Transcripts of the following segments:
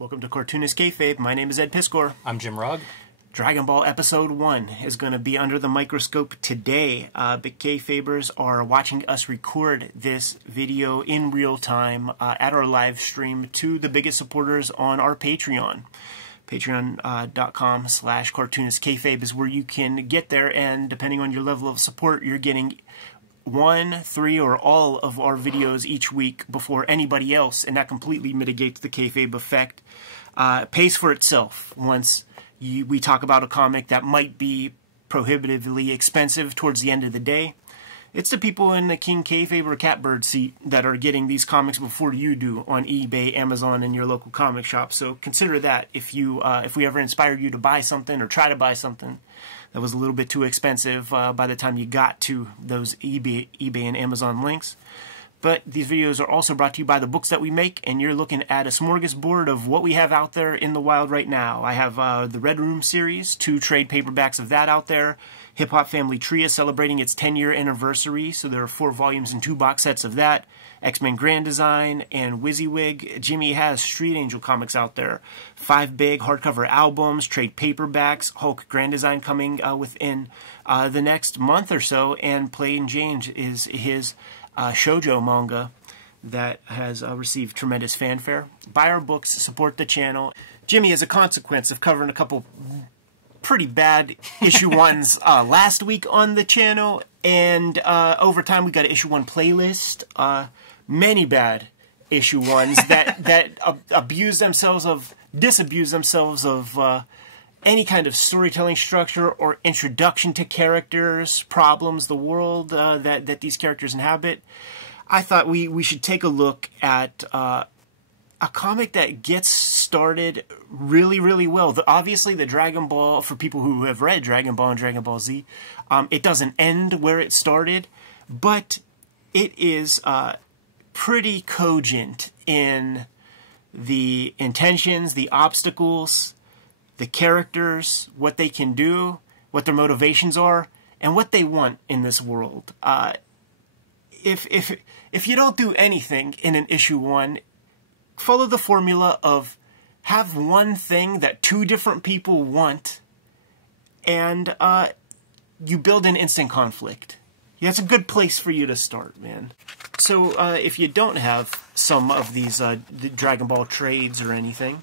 Welcome to Cartoonist Kayfabe. My name is Ed Piskor. I'm Jim Rugg. Dragonball Episode 1 is going to be under the microscope today. Big Kayfabers are watching us record this video in real time at our live stream to the biggest supporters on our Patreon. Patreon.com/cartoonistkayfabe is where you can get there, and depending on your level of support, you're getting 1, 3, or all of our videos each week before anybody else, and that completely mitigates the kayfabe effect. It pays for itself once we talk about a comic that might be prohibitively expensive towards the end of the day. It's the people in the King Kayfabe or Catbird seat that are getting these comics before you do on eBay, Amazon, and your local comic shop. So consider that if we ever inspired you to buy something or try to buy something that was a little bit too expensive by the time you got to those eBay and Amazon links. But these videos are also brought to you by the books that we make, and you're looking at a smorgasbord of what we have out there in the wild right now. I have the Red Room series, 2 trade paperbacks of that out there. Hip Hop Family Tree is celebrating its 10-year anniversary, so there are 4 volumes and 2 box sets of that. X-Men Grand Design and WYSIWYG. Jimmy has Street Angel comics out there. 5 big hardcover albums, trade paperbacks, Hulk Grand Design coming within the next month or so, and Plain Jane is his shoujo manga that has received tremendous fanfare. Buy our books, support the channel. Jimmy, as a consequence of covering a couple pretty bad issue 1s last week on the channel, and over time we got an issue 1 playlist. Many bad issue 1s that disabuse themselves of any kind of storytelling structure or introduction to characters, problems, the world that these characters inhabit. I thought we should take a look at a comic that gets started really, really well. Obviously, the Dragon Ball, for people who have read Dragon Ball and Dragon Ball Z, it doesn't end where it started, but it is pretty cogent in the intentions, the obstacles, the characters, what they can do, what their motivations are, and what they want in this world. If you don't do anything in an issue 1, follow the formula of have one thing that 2 different people want, and you build an instant conflict. That's a good place for you to start, man. So if you don't have some of these the Dragon Ball trades or anything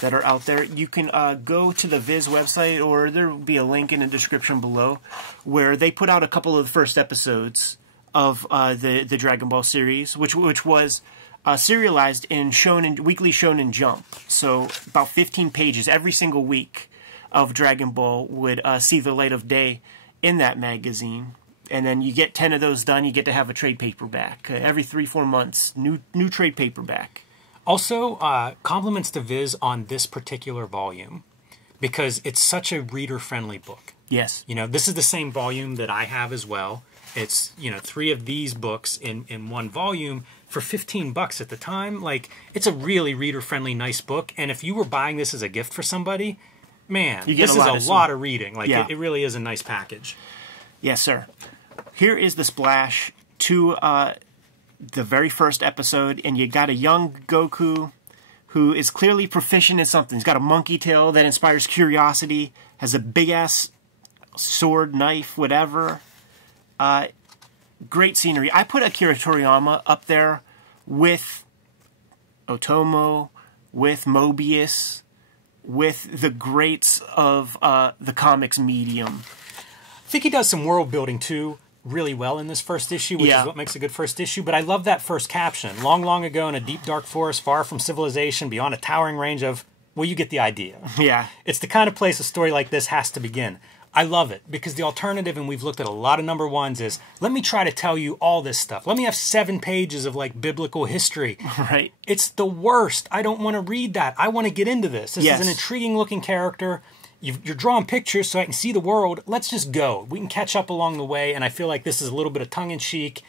that are out there, you can go to the Viz website, or there will be a link in the description below where they put out a couple of the first episodes of the Dragon Ball series, which was serialized in Weekly Shonen Jump. So about 15 pages every single week of Dragon Ball would see the light of day in that magazine. And then you get 10 of those done, you get to have a trade paperback. Every 3-4 months, new trade paperback. Also, compliments to Viz on this particular volume, because it's such a reader-friendly book. Yes. You know, this is the same volume that I have as well. It's, 3 of these books in one volume for $15 at the time. Like, it's a really reader-friendly, nice book. And if you were buying this as a gift for somebody, man, this is a lot of reading. Like, yeah. It really is a nice package. Yes, sir. Here is the splash to the very first episode, and you got a young Goku who is clearly proficient in something. He's got a monkey tail that inspires curiosity, has a big-ass sword, knife, whatever. Great scenery. I put Akira Toriyama up there with Otomo, with Mobius, with the greats of the comics medium. I think he does some world building too really well in this first issue, which is what makes a good first issue. But I love that first caption. Long, long ago in a deep, dark forest, far from civilization, beyond a towering range of... Well, you get the idea. Yeah. It's the kind of place a story like this has to begin. I love it, because the alternative, and we've looked at a lot of number 1s, is let me try to tell you all this stuff. Let me have 7 pages of, like, biblical history. Right. It's the worst. I don't want to read that. I want to get into this. This is an intriguing-looking character. You're drawing pictures so I can see the world. Let's just go. We can catch up along the way, and I feel like this is a little bit of tongue-in-cheek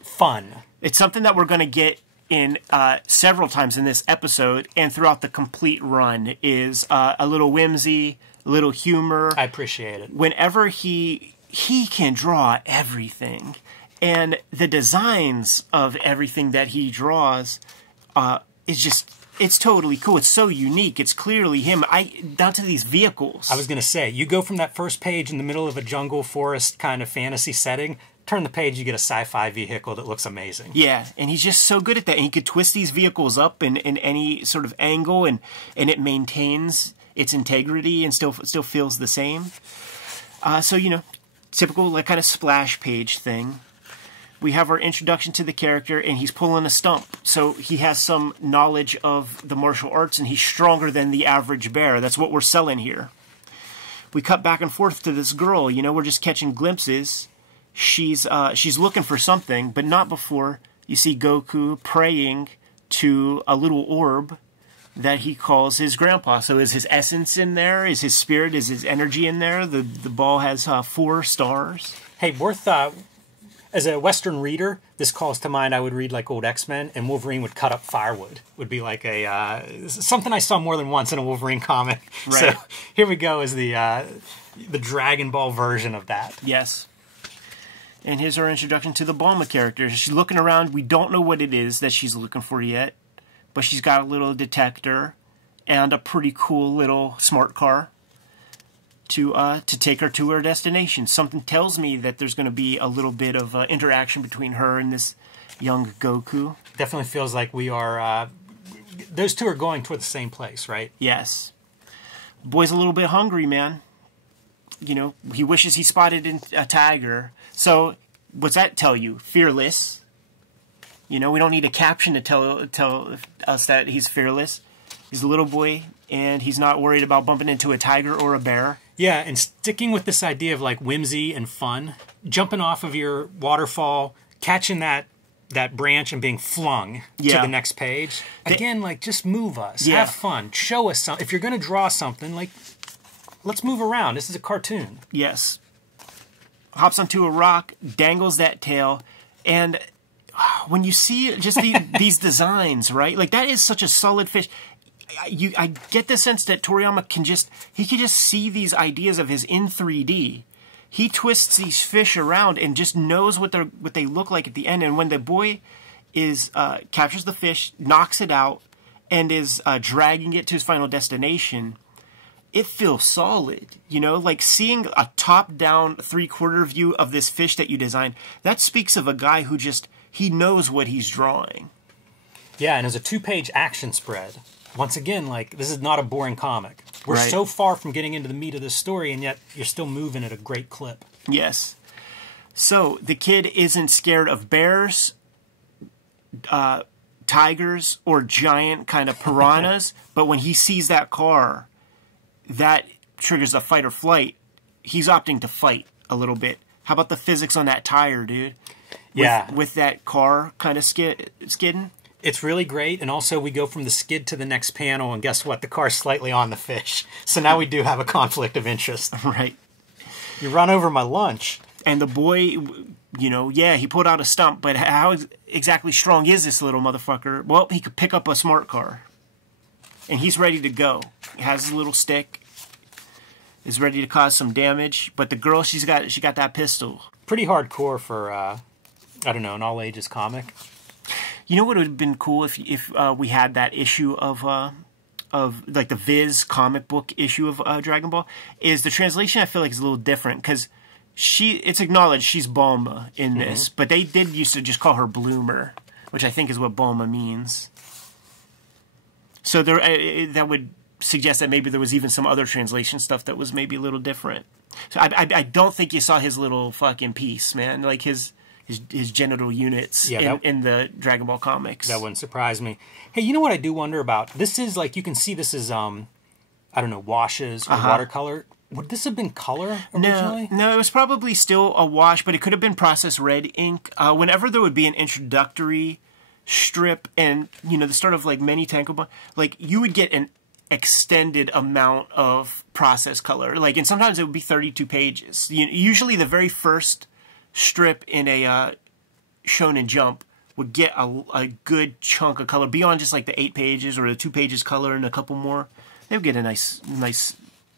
fun. It's something that we're going to get in several times in this episode and throughout the complete run is a little whimsy, a little humor. I appreciate it. Whenever he can draw everything, and the designs of everything that he draws is just It's totally cool. It's so unique. It's clearly him. Down to these vehicles. I was going to say, you go from that first page in the middle of a jungle forest kind of fantasy setting, turn the page, you get a sci-fi vehicle that looks amazing. Yeah, and he's just so good at that. And he could twist these vehicles up in any sort of angle, and it maintains its integrity and still feels the same. So, you know, typical like kind of splash page thing. We have our introduction to the character, and he's pulling a stump. So he has some knowledge of the martial arts, and he's stronger than the average bear. That's what we're selling here. We cut back and forth to this girl. You know, we're just catching glimpses. She's looking for something, but not before you see Goku praying to a little orb that he calls his grandpa. So is his essence in there? Is his spirit? Is his energy in there? The ball has 4 stars. Hey, worth... as a Western reader, this calls to mind, I would read like old X-Men, and Wolverine would cut up firewood. Would be like a something I saw more than once in a Wolverine comic. Right. So here we go is the Dragonball version of that. Yes. And here's our introduction to the Bulma character. She's looking around. We don't know what it is that she's looking for yet, but she's got a little detector and a pretty cool little smart car to take her to her destination. Something tells me that there's going to be a little bit of interaction between her and this young Goku. Definitely feels like we are... those two are going toward the same place, right? Yes. Boy's a little bit hungry, man. You know, he wishes he spotted a tiger. So, what's that tell you? Fearless. You know, we don't need a caption to tell us that he's fearless. He's a little boy, and he's not worried about bumping into a tiger or a bear. Yeah, and sticking with this idea of like whimsy and fun, jumping off of your waterfall, catching that branch and being flung to the next page. Again, like, just move us. Have fun. Show us something. If you're going to draw something, like, let's move around. This is a cartoon. Yes. Hops onto a rock, dangles that tail, and when you see just these designs, right? Like, that is such a solid fish. I get the sense that Toriyama can just see these ideas of his in 3D. He twists these fish around and just knows what they look like at the end. And when the boy captures the fish, knocks it out, and is dragging it to his final destination, it feels solid. You know, like seeing a top-down 3/4 view of this fish that you designed, that speaks of a guy who he knows what he's drawing. Yeah, and as a 2-page action spread, once again, like, this is not a boring comic. We're Right. so far from getting into the meat of this story, and yet you're still moving at a great clip. Yes. So, the kid isn't scared of bears, tigers, or giant kind of piranhas, but when he sees that car, that triggers a fight or flight. He's opting to fight a little bit. How about the physics on that tire, dude? With that car kind of skidding? It's really great, and also we go from the skid to the next panel, and guess what? The car's slightly on the fish. So now we do have a conflict of interest. Right. You run over my lunch. And the boy, you know, yeah, he pulled out a stump, but how exactly strong is this little motherfucker? Well, he could pick up a smart car. And he's ready to go. He has his little stick. Is ready to cause some damage. But the girl, she got that pistol. Pretty hardcore for, I don't know, an all-ages comic. You know what would have been cool if we had that issue of like the Viz comic book issue of Dragon Ball? Is the translation I feel like is a little different because it's acknowledged she's Bulma in this, but they did used to just call her Bloomer, which I think is what Bulma means. So that would suggest that maybe there was even some other translation stuff that was maybe a little different. So I don't think you saw his little fucking piece, man. Like his genital units in the Dragon Ball comics. That wouldn't surprise me. Hey, you know what I do wonder about? This is like, you can see this is, I don't know, washes or watercolor. Would this have been color originally? No, it was probably still a wash, but it could have been processed red ink. Whenever there would be an introductory strip and, you know, the start of like many Tankobon, like you would get an extended amount of process color. Like, and sometimes it would be 32 pages. Usually the very first strip in a Shonen Jump would get a good chunk of color beyond just like the 8 pages or the 2 pages color and a couple more. They would get a nice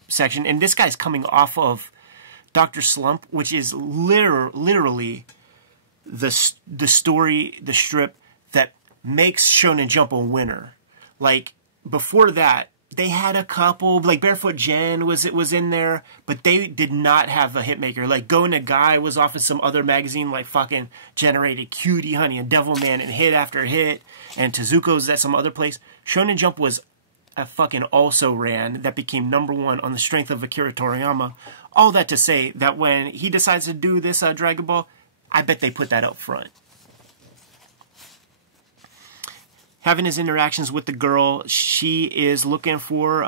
section. And this guy's coming off of Dr. Slump, which is literally the story, the strip that makes Shonen Jump a winner. Like, before that, they had a couple, like Barefoot Jen was in there, but they did not have a hitmaker. Like, Go Nagai was off in some other magazine, like fucking generated Cutie Honey and Devilman and hit after hit, and Tezuko's at some other place. Shonen Jump was a fucking also ran that became #1 on the strength of Akira Toriyama. All that to say that when he decides to do this Dragon Ball, I bet they put that up front. Having his interactions with the girl, she is looking for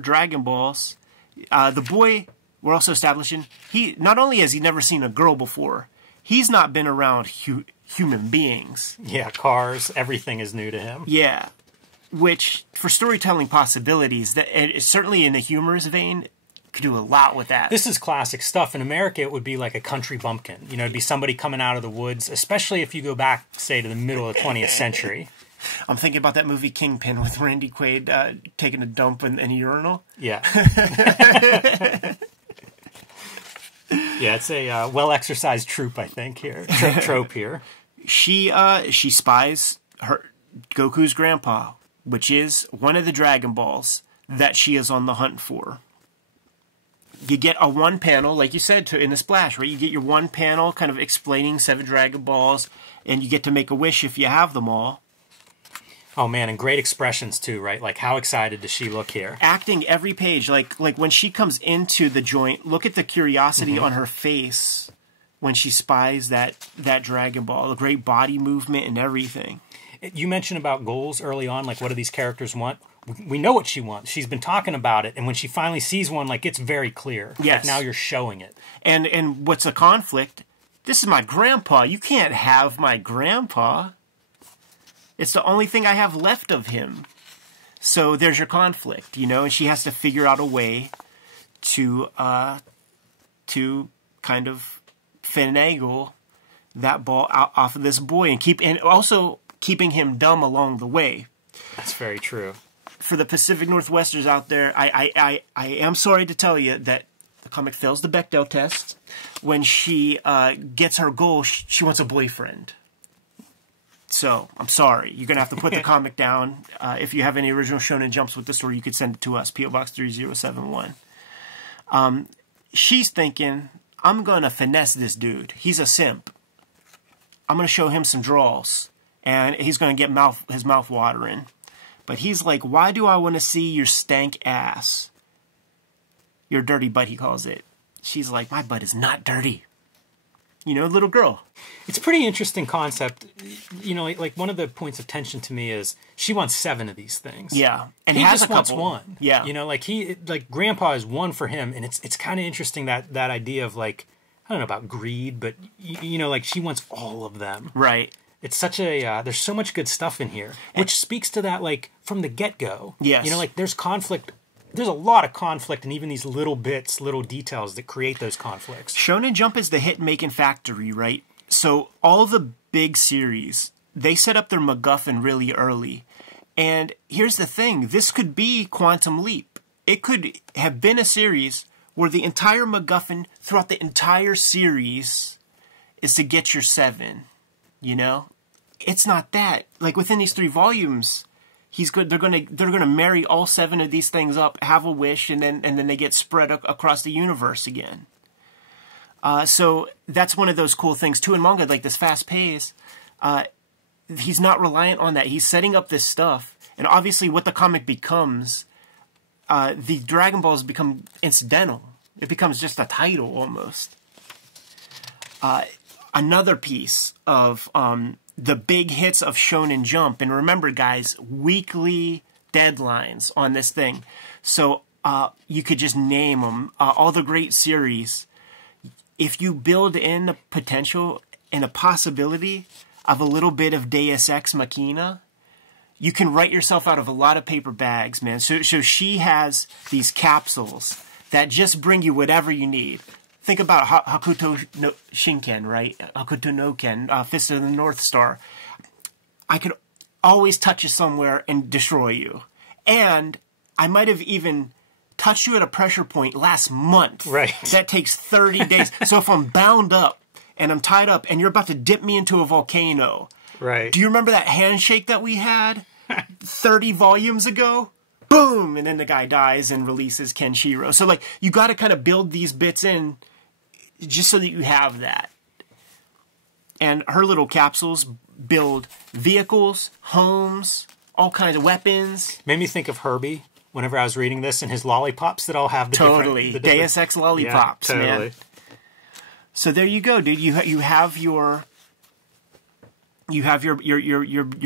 Dragon Balls. The boy, we're also establishing, he not only has he never seen a girl before, he's not been around human beings. Yeah, cars, everything is new to him. Yeah, which for storytelling possibilities, that certainly in the humorous vein, could do a lot with that. This is classic stuff. In America, it would be like a country bumpkin. You know, it'd be somebody coming out of the woods, especially if you go back, say, to the middle of the 20th century. I'm thinking about that movie Kingpin with Randy Quaid taking a dump in a urinal. Yeah. Yeah, it's a well-exercised trope, I think, here. Trope here. She spies Goku's grandpa, which is one of the Dragon Balls that she is on the hunt for. You get a one panel, like you said, in the splash, right? You get your one panel kind of explaining 7 Dragon Balls, and you get to make a wish if you have them all. Oh, man, and great expressions, too, right? Like, how excited does she look here? Acting every page. Like when she comes into the joint, look at the curiosity on her face when she spies that Dragon Ball. The great body movement and everything. You mentioned about goals early on, like, what do these characters want? We know what she wants. She's been talking about it, and when she finally sees one, like, it's very clear. Yes. Like, now you're showing it. And what's the conflict? This is my grandpa. You can't have my grandpa. It's the only thing I have left of him. So there's your conflict, you know, and she has to figure out a way to kind of finagle that ball off of this boy and also keeping him dumb along the way. That's very true. For the Pacific Northwesters out there, I am sorry to tell you that the comic fails the Bechdel test. When she gets her goal, she wants a boyfriend. So, I'm sorry. You're going to have to put the comic down. If you have any original Shonen Jumps with the story, you could send it to us, P.O. Box 3071. She's thinking, I'm going to finesse this dude. He's a simp. I'm going to show him some draws. And he's going to get his mouth watering. But he's like, why do I want to see your stank ass? Your dirty butt, he calls it. She's like, my butt is not dirty. You know, little girl. It's a pretty interesting concept. You know, like one of the points of tension to me is she wants 7 of these things. Yeah, and he has just a couple. wants one. Yeah, you know, like Grandpa is one for him, and it's kind of interesting that idea of like, I don't know about greed, but you know, like she wants all of them. Right. It's such a there's so much good stuff in here, which speaks to that like from the get go. Yes. You know, like there's conflict. There's a lot of conflict and even these little bits, little details that create those conflicts. Shonen Jump is the hit-making factory, right? So all the big series, they set up their MacGuffin really early. And here's the thing. This could be Quantum Leap. It could have been a series where the entire MacGuffin throughout the entire series is to get your 7. You know? It's not that. Like within these 3 volumes... They're gonna marry all 7 of these things up, have a wish, and then they get spread across the universe again. So that's one of those cool things too in manga, like this fast pace. He's not reliant on that. He's setting up this stuff, and obviously, what the comic becomes, the Dragon Balls become incidental. It becomes just a title almost. Another piece of the big hits of Shonen Jump. And remember, guys, weekly deadlines on this thing. So you could just name them. All the great series. If you build in the potential and a possibility of a little bit of Deus Ex Machina, you can write yourself out of a lot of paper bags, man. So she has these capsules that just bring you whatever you need. Think about Hakuto no Shinken, right? Hakuto no Ken, Fist of the North Star. I could always touch you somewhere and destroy you. And I might have even touched you at a pressure point last month. Right. That takes 30 days. So if I'm bound up and I'm tied up and you're about to dip me into a volcano. Right. Do you remember that handshake that we had? 30 volumes ago. Boom! And then the guy dies and releases Kenshiro. So, like, you got to kind of build these bits in just so that you have that. And her little capsules build vehicles, homes, all kinds of weapons. Made me think of Herbie whenever I was reading this and his lollipops that all have the totally. different... Deus Ex lollipops, yeah, totally. man. So there you go, dude. You have your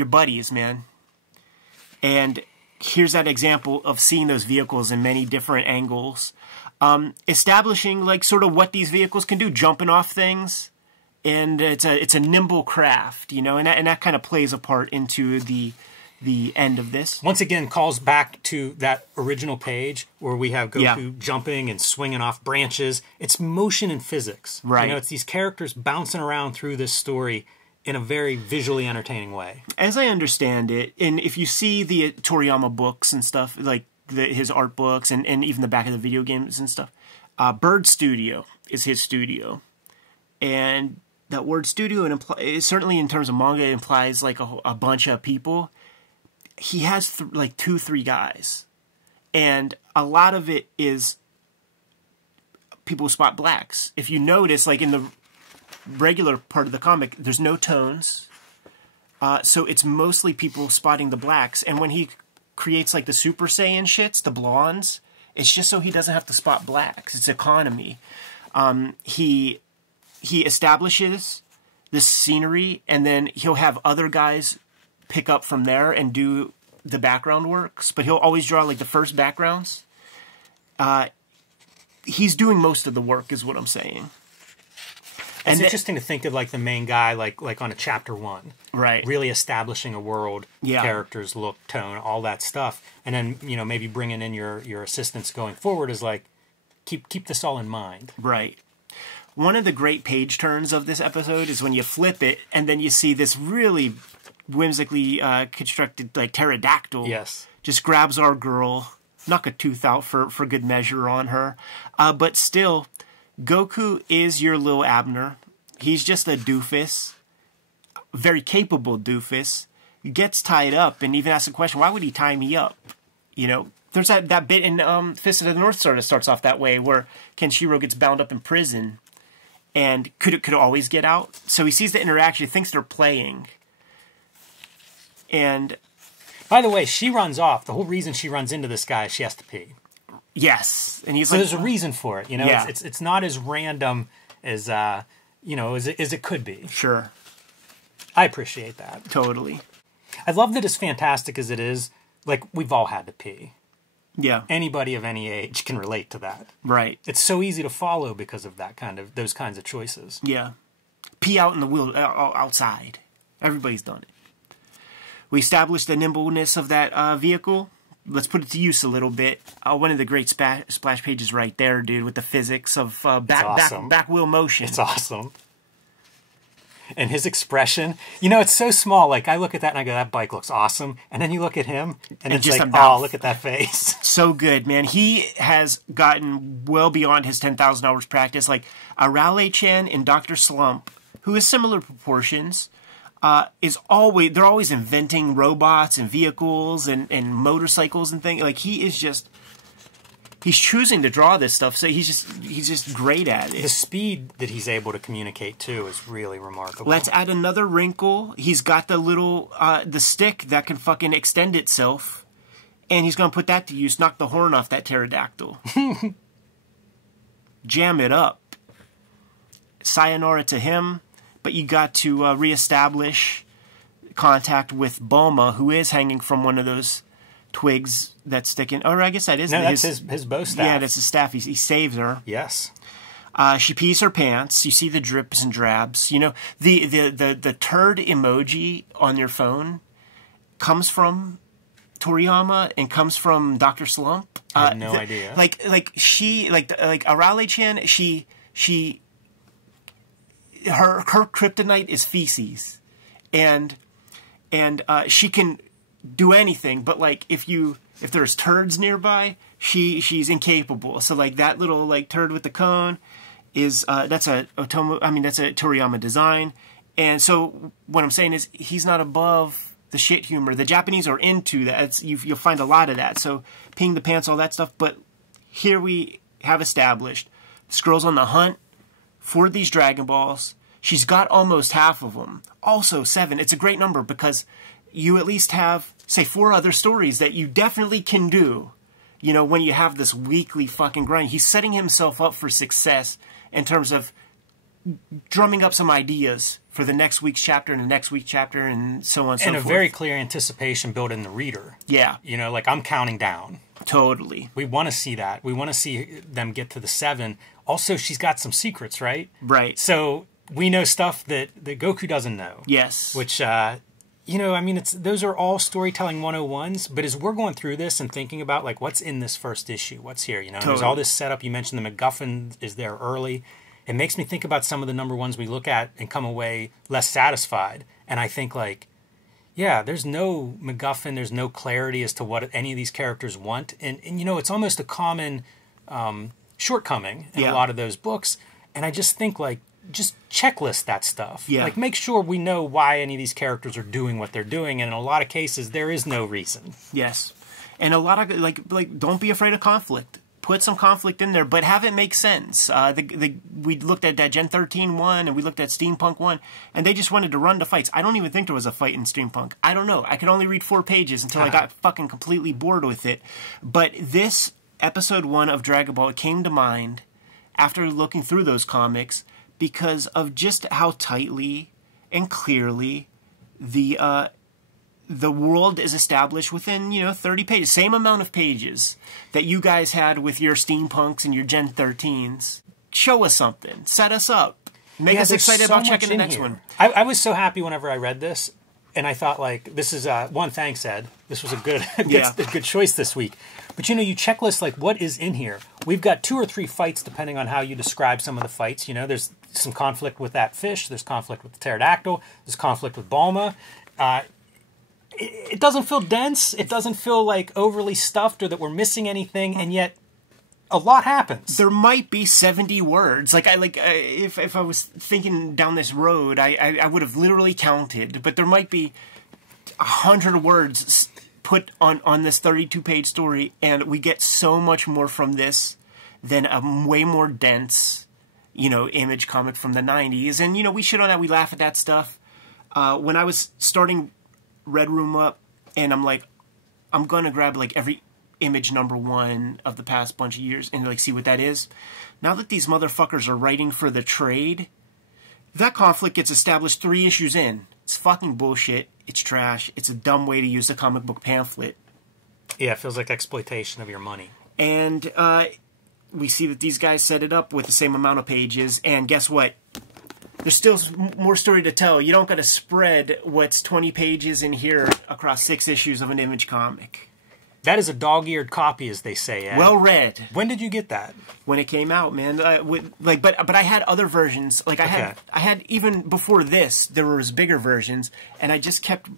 buddies, man. And here's that example of seeing those vehicles in many different angles. Establishing, like, sort of what these vehicles can do, jumping off things. And it's a nimble craft, you know, and that kind of plays a part into the end of this. Once again, calls back to that original page where we have Goku jumping and swinging off branches. It's motion and physics. Right. You know, it's these characters bouncing around through this story in a very visually entertaining way. As I understand it, and if you see the Toriyama books and stuff, like his art books and even the back of the video games and stuff, Bird Studio is his studio. And that word studio, certainly in terms of manga, implies like a bunch of people. He has like 2-3 guys. And a lot of it is people who spot blacks. If you notice, like in the regular part of the comic, there's no tones. So it's mostly people spotting the blacks. And when he creates like the Super Saiyan shits, the blondes, it's just so he doesn't have to spot blacks. It's economy. He establishes this scenery, and then he'll have other guys pick up from there and do the background works, but he'll always draw like the first backgrounds. He's doing most of the work is what I'm saying. It's interesting to think of like the main guy like on a chapter 1. Right. Really establishing a world, characters, look, tone, all that stuff. And then, you know, maybe bringing in your assistants going forward is like keep this all in mind. Right. One of the great page turns of this episode is when you flip it and then you see this really whimsically constructed like pterodactyl. Yes. Just grabs our girl, knock a tooth out for good measure on her. But still, Goku is your little Abner. He's just a doofus, very capable doofus. He gets tied up and even asks the question, why would he tie me up? You know, there's that bit in Fist of the North Star that starts off that way where Kenshiro gets bound up in prison. And could it always get out? So he sees the interaction, thinks they're playing. And by the way, she runs off. The whole reason she runs into this guy is she has to pee. Yes, and he's so like, there's a reason for it. You know, yeah. it's not as random as you know as it could be. Sure, I appreciate that totally. I love that as fantastic as it is. Like we've all had to pee. Yeah. Anybody of any age can relate to that. Right. It's so easy to follow because of those kinds of choices. Yeah. Pee out in the wild, outside. Everybody's done it. We established the nimbleness of that vehicle. Let's put it to use a little bit. One of the great splash pages right there, dude, with the physics of back wheel motion. It's awesome. And his expression, you know, it's so small. Like, I look at that and I go, that bike looks awesome. And then you look at him and it's just like, oh, look at that face. So good, man. He has gotten well beyond his 10,000 hours practice. Like, Raleigh-chan and Dr. Slump, who is similar proportions, they're always inventing robots and vehicles and motorcycles and things. Like, he's choosing to draw this stuff, so he's just great at it. The speed that he's able to communicate too is really remarkable. Let's add another wrinkle. He's got the little the stick that can fucking extend itself, and he's gonna put that to use. Knock the horn off that pterodactyl. Jam it up. Sayonara to him, but you got to reestablish contact with Bulma, who is hanging from one of those twigs that's sticking. Or I guess that is that's his bow staff. Yeah, that's his staff. He saves her. Yes. She pees her pants. You see the drips and drabs. You know, the turd emoji on your phone comes from Toriyama and comes from Dr. Slump. I have no idea. Like Arale-chan, her kryptonite is feces, and she can do anything, but like if there's turds nearby, she's incapable. So like that little like turd with the cone is that's a Toriyama design. And so what I'm saying is he's not above the shit humor. The Japanese are into that. You'll find a lot of that. So peeing the pants, all that stuff. But here we have established this girl's on the hunt for these Dragon Balls. She's got almost half of them. Also 7. It's a great number because you at least have, say, 4 other stories that you definitely can do. You know, when you have this weekly fucking grind. He's setting himself up for success in terms of drumming up some ideas for the next week's chapter and the next week's chapter and so on and so forth. And a very clear anticipation built in the reader. Yeah. You know, like I'm counting down. Totally. We want to see that. We want to see them get to the 7. Also, she's got some secrets, right? Right. So we know stuff that Goku doesn't know. Yes. Which, you know, I mean, those are all storytelling 101s. But as we're going through this and thinking about, like, what's in this first issue? What's here? You know, Totally. There's all this setup. You mentioned the MacGuffin is there early. It makes me think about some of the number ones we look at and come away less satisfied. And I think, like, yeah, there's no MacGuffin. There's no clarity as to what any of these characters want. And you know, it's almost a common shortcoming in a lot of those books. And I just think, like, just checklist that stuff. Yeah. Like, make sure we know why any of these characters are doing what they're doing. And in a lot of cases, there is no reason. Yes. And a lot of, like don't be afraid of conflict. Put some conflict in there, but have it make sense. We looked at that Gen 13 one, and we looked at Steampunk one, and they just wanted to run to fights. I don't even think there was a fight in Steampunk. I don't know. I could only read 4 pages until I got fucking completely bored with it. But this episode 1 of Dragon Ball came to mind after looking through those comics because of just how tightly and clearly the world is established within, 30 pages. Same amount of pages that you guys had with your Steampunks and your Gen 13s. Show us something. Set us up. Make us excited about checking the next one. I was so happy whenever I read this, and I thought, like, this is, one, thanks, Ed. This was a good choice this week. But, you checklist, like, what is in here? We've got 2 or 3 fights, depending on how you describe some of the fights. There's some conflict with that fish. There's conflict with the pterodactyl. There's conflict with Bulma. It doesn't feel dense. It doesn't feel like overly stuffed or that we're missing anything, and yet a lot happens. There might be 70 words. If I was thinking down this road, I would have literally counted, but there might be 100 words put on this 32-page story, and we get so much more from this than a way more dense, image comic from the 90s. And, we shit on that. We laugh at that stuff. When I was starting Red Room up, and I'm like, I'm gonna grab like every image number 1 of the past bunch of years and like see what that is. Now that these motherfuckers are writing for the trade, that conflict gets established 3 issues in. It's fucking bullshit. It's trash. It's a dumb way to use a comic book pamphlet. Yeah, it feels like exploitation of your money. And we see that these guys set it up with the same amount of pages, and guess what? There's still more story to tell. You don't got to spread what's 20 pages in here across 6 issues of an Image comic. That is a dog-eared copy, as they say, Ed. Well read. When did you get that? When it came out, man. But I had other versions. Like I had even before this, there was bigger versions, and I just kept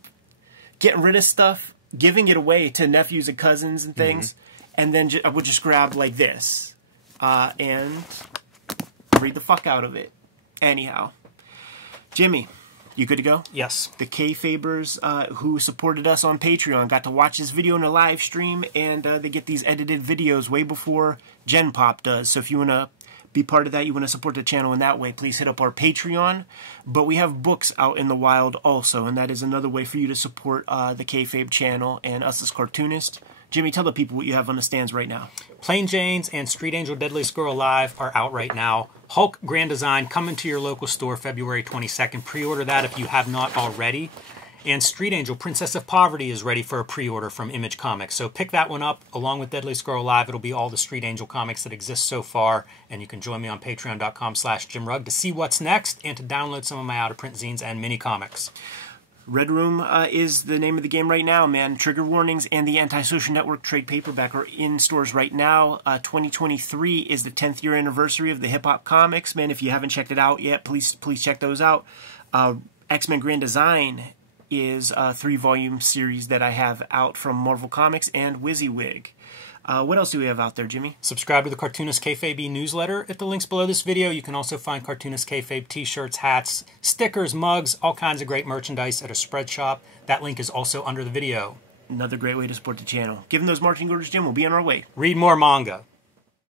getting rid of stuff, giving it away to nephews and cousins and things, and then I would just grab like this and read the fuck out of it. Anyhow, Jimmy, you good to go? Yes. The Kayfabers who supported us on Patreon got to watch this video in a live stream, and they get these edited videos way before Gen Pop does. So if you want to be part of that, you want to support the channel in that way, please hit up our Patreon. But we have books out in the wild also, and that is another way for you to support the Kayfabe channel and us as Cartoonist. Jimmy, tell the people what you have on the stands right now. Plain Jane's and Street Angel Deadliest Girl Alive are out right now. Hulk Grand Design coming to your local store February 22nd. Pre-order that if you have not already. And Street Angel Princess of Poverty is ready for a pre-order from Image Comics. So pick that one up along with Deadliest Girl Alive. It'll be all the Street Angel comics that exist so far. And you can join me on patreon.com/JimRugg to see what's next and to download some of my out-of-print zines and mini comics. Red Room is the name of the game right now, man. Trigger Warnings and the Antisocial Network trade paperback are in stores right now. 2023 is the 10th year anniversary of the Hip Hop Comics, man. If you haven't checked it out yet, please check those out. X-Men Grand Design is a 3-volume series that I have out from Marvel Comics and WYSIWYG. What else do we have out there, Jimmy? Subscribe to the Cartoonist Kayfabe newsletter at the links below this video. You can also find Cartoonist Kayfabe t-shirts, hats, stickers, mugs, all kinds of great merchandise at a spread shop. That link is also under the video. Another great way to support the channel. Given those marching orders, Jim, we'll be on our way. Read more manga.